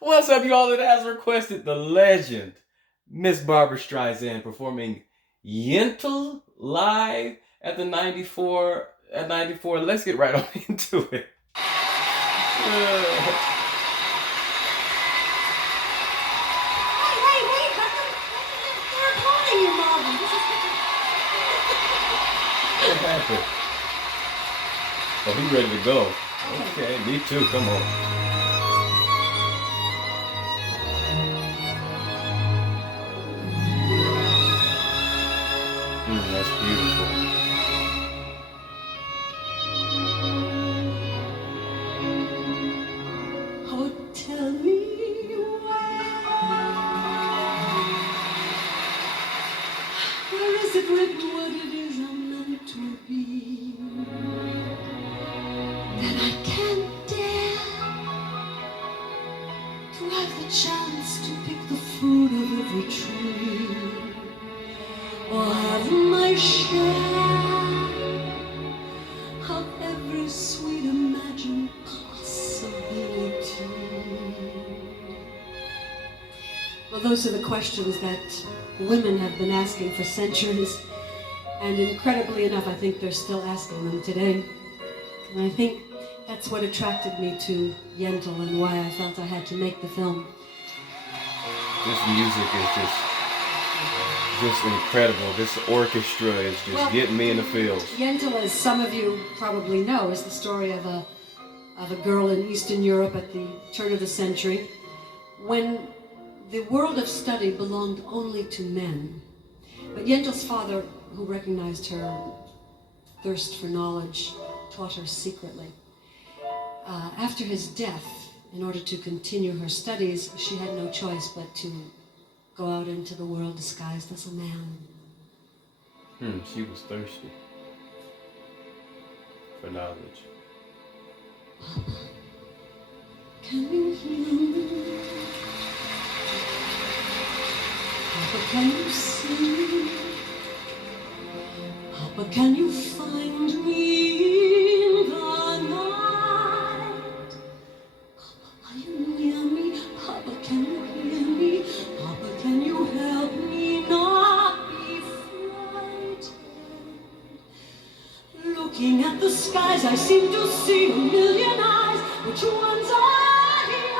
What's up, you all? That has requested the legend, Miss Barbra Streisand, performing Yentl live at the 94 at 94. Let's get right on into it. Wait, they're applauding you, Marvin. What happened? Oh, he ready to go. Okay, me too. Come on. That's beautiful. Oh, tell me where is it written what it is I'm meant to be? That I can't dare to have the chance to pick the fruit of every tree, or have my share of every sweet imagined possibility. Well, those are the questions that women have been asking for centuries, and incredibly enough, I think they're still asking them today. And I think that's what attracted me to Yentl and why I felt I had to make the film. This music is just incredible. This orchestra is just getting me in the feels. Yentl, as some of you probably know, is the story of a girl in Eastern Europe at the turn of the century, when the world of study belonged only to men. But Yentl's father, who recognized her thirst for knowledge, taught her secretly. After his death, in order to continue her studies, she had no choice but to go out into the world disguised as a man. She was thirsty for knowledge. Papa, can you hear me? Papa, can you see? Papa, can you find me in the night? Papa, are you near me? Papa, can you hear me? Papa, can you help me not be frightened? Looking at the skies, I seem to see a million eyes. Which ones are yours?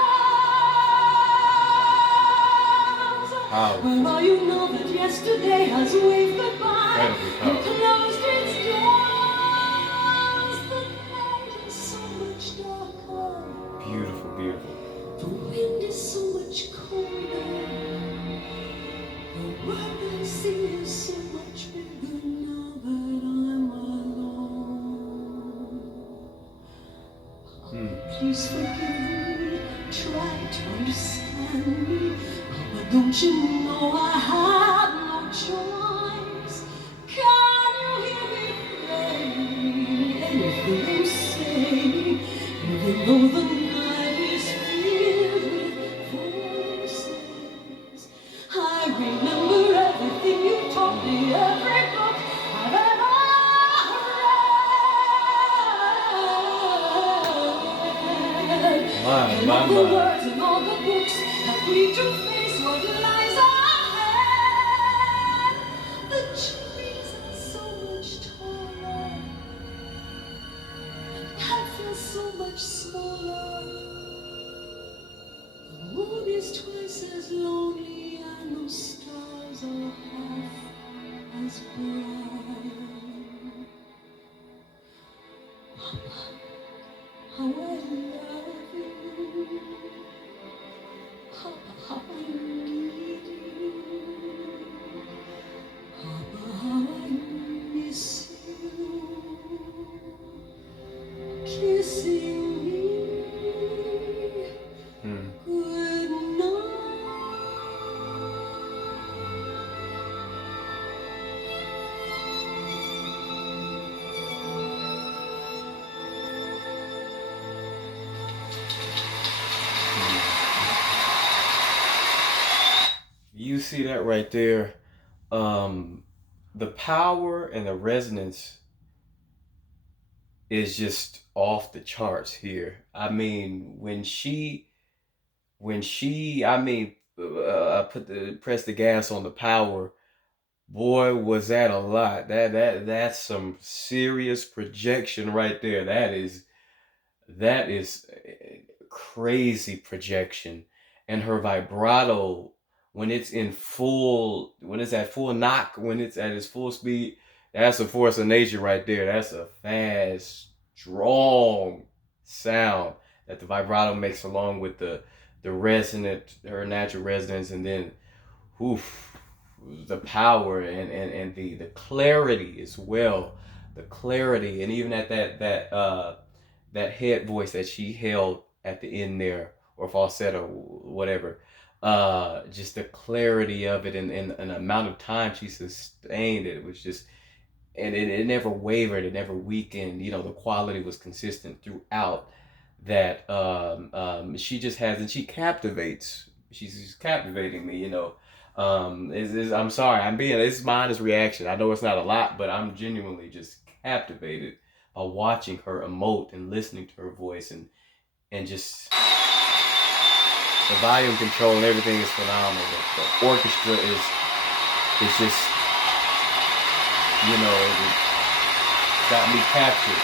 Where are you now that yesterday has waved goodbye and closed its doors? The night is so much darker. Beautiful, beautiful. The wind is so much colder. The world I see is so much bigger now that I'm alone. Please forgive me, try to understand me. But don't you know I have no choice? Can you hear me praying anything I'm saying? Even though the night is filled with voices, I remember everything you taught me, every book I've ever read. And all the words and all the books that lead to face what lies ahead. The trees are so much taller. The path feels so much smaller. The moon is twice as lonely, and the stars are half as bright. Papa, how I love you. Papa, how I need you. Papa, how I miss you. Kissing me. Good night. You see that right there? The power and the resonance is just off the charts here. I mean, when she when she, I mean, press the gas on the power, boy, was that a lot. That's some serious projection right there. That is crazy projection. And her vibrato, when it's at full knock, when it's at its full speed, that's a force of nature right there. That's a fast, strong sound that the vibrato makes, along with the resonant, her natural resonance, and then oof, the power and the clarity as well. The clarity, and even at that head voice that she held at the end there, or falsetto, whatever. Just the clarity of it, and the amount of time she sustained it was just, and it never wavered, it never weakened. The quality was consistent throughout. That she just has, and she captivates. She's captivating me. I'm sorry, it's my honest reaction. I know it's not a lot, but I'm genuinely just captivated by watching her emote and listening to her voice, and just the volume control and everything is phenomenal. The orchestra is just, it got me captured.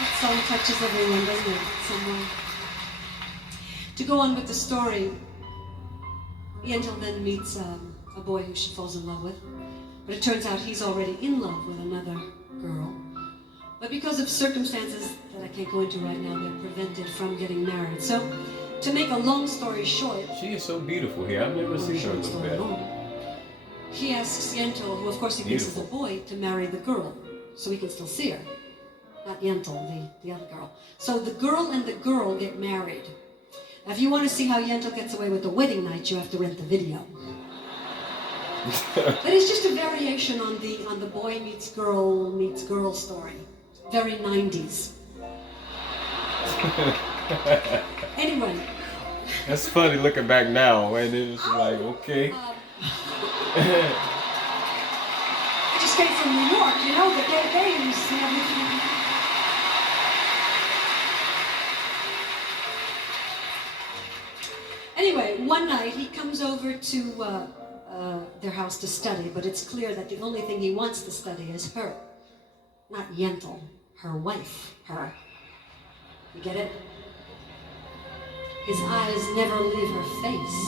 That song touches everyone, doesn't it? Someone. To go on with the story, Yentl then meets a boy who she falls in love with, but it turns out he's already in love with another girl. But because of circumstances that I can't go into right now, they're prevented from getting married. So, to make a long story short... She is so beautiful here. I've never seen her look better. He asks Yentl, who of course he thinks is a boy, to marry the girl, so he can still see her. Not Yentl, the other girl. So the girl and the girl get married. Now, if you want to see how Yentl gets away with the wedding night, you have to rent the video. But it's just a variation on the boy meets girl story. Very 90s. Anyway. That's funny looking back now, and it's like, okay. I just came from New York, the gay games and everything. Anyway, one night he comes over to their house to study, but it's clear that the only thing he wants to study is her. Not Yentl, her wife, her. You get it? His eyes never leave her face.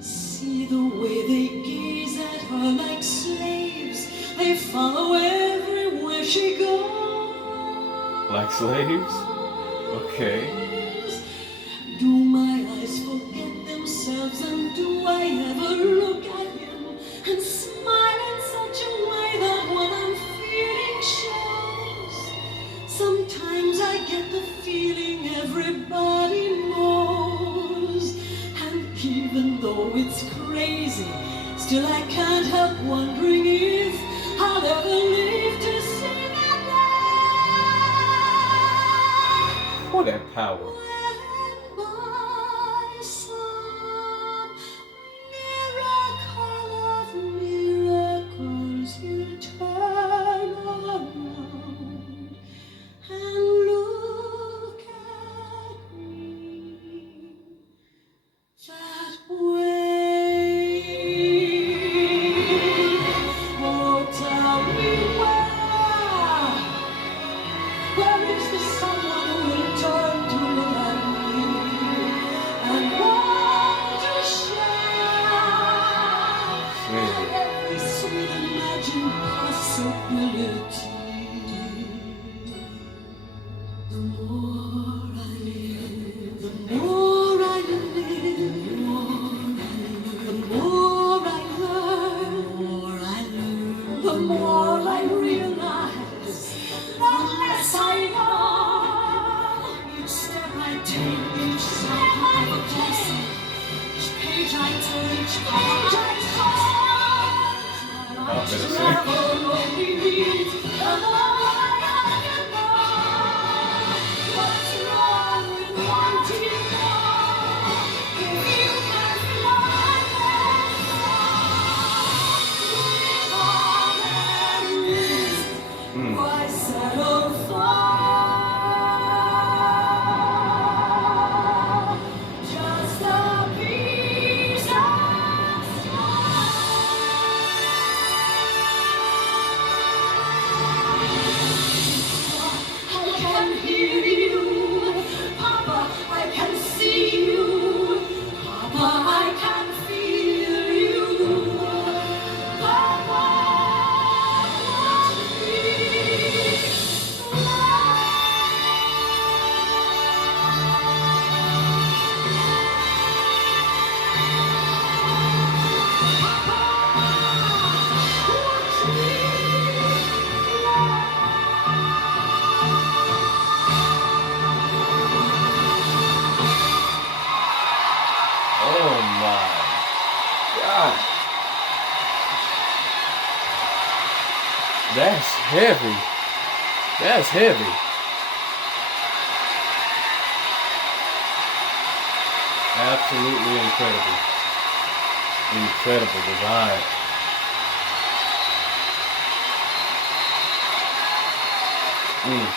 See the way they gaze at her like slaves. They follow everywhere she goes. Like slaves? Okay. Do my eyes forget themselves, and do I ever look at him and smile in such a way that what I'm feeling shows? Sometimes I get the feeling everybody knows, and even though it's crazy, still I can't help wondering if I'll ever live to see that day. Oh, that power. That's heavy. That's heavy. Absolutely incredible. Incredible design. Mm.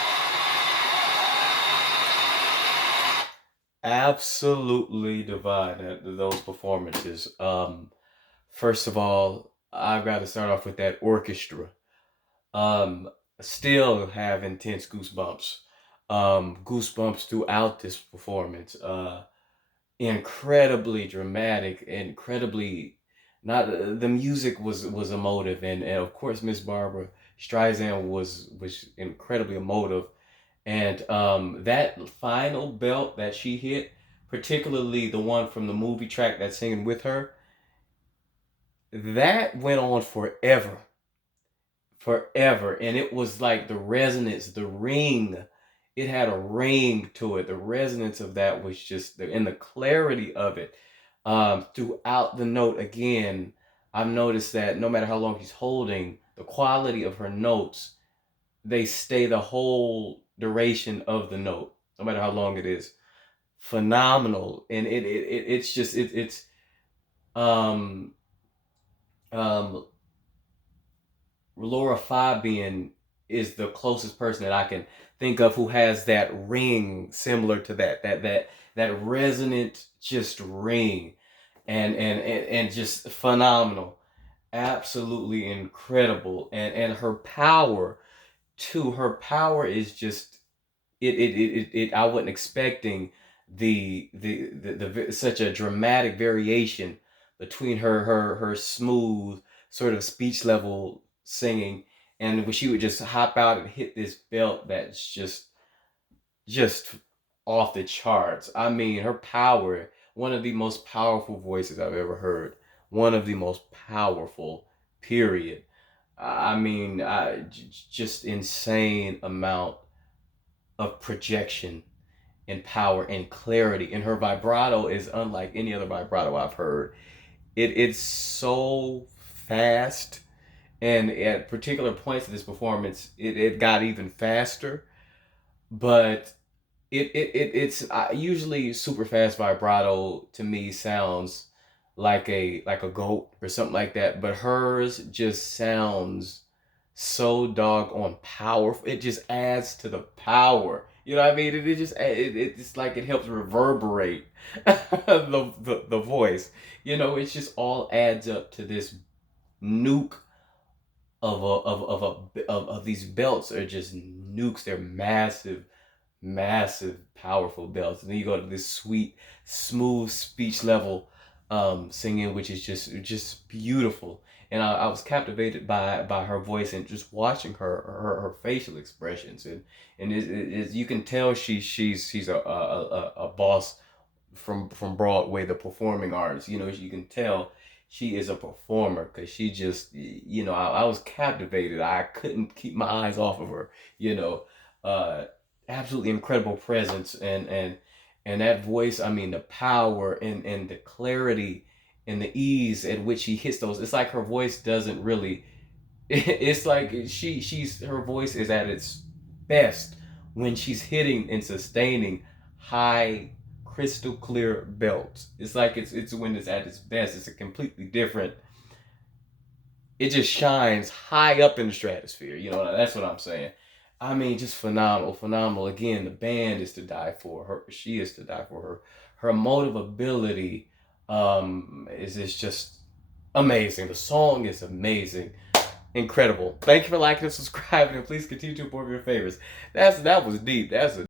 Absolutely divine those performances. First of all, I've got to start off with that orchestra. Um, Still have intense goosebumps. Goosebumps throughout this performance. Incredibly dramatic, incredibly not the music was emotive, and of course Miss Barbara Streisand was incredibly emotive, and that final belt that she hit, particularly the one from the movie track that's singing with her, that went on forever, forever, and it was like the resonance, the ring. It had a ring to it. The resonance of that was just and the clarity of it throughout the note. Again, I've noticed that no matter how long she's holding, the quality of her notes, they stay the whole duration of the note, no matter how long it is. Phenomenal, and it's just it's um um Laura Fabian is the closest person that I can think of who has that ring similar to that resonant just ring, and just phenomenal, absolutely incredible, and her power too. Her power is just I wasn't expecting the such a dramatic variation between her smooth sort of speech level singing, and when she would just hop out and hit this belt that's just off the charts. I mean, her power, one of the most powerful voices I've ever heard, one of the most powerful, period. I mean, just insane amount of projection and power and clarity. And her vibrato is unlike any other vibrato I've heard. It's so fast, and at particular points of this performance, it got even faster. But it's usually super fast vibrato to me sounds like a goat or something like that, but hers just sounds so doggone powerful. It just adds to the power. You know what I mean? It's like it helps reverberate the voice. You know, it's just all adds up to this nuke of these belts are just nukes. They're massive, massive, powerful belts. And then you go to this sweet, smooth speech level singing, which is just beautiful. And I was captivated by her voice and just watching her facial expressions, and you can tell she's a boss from Broadway, the performing arts. You know, you can tell she is a performer because she just, you know, I was captivated. I couldn't keep my eyes off of her. You know, uh, absolutely incredible presence, and that voice. I mean, the power and the clarity and the ease at which she hits those. It's like her voice doesn't really. It's like she's her voice is at its best when she's hitting and sustaining high crystal clear belts. It's like it's when it's at its best. It's a completely different. It just shines high up in the stratosphere. You know, that's what I'm saying. I mean, just phenomenal, phenomenal. Again, the band is to die for. Her, she is to die for. Her emotive ability is just amazing. The song is amazing, incredible. Thank you for liking and subscribing, and please continue to report your favorites. That was deep. That's a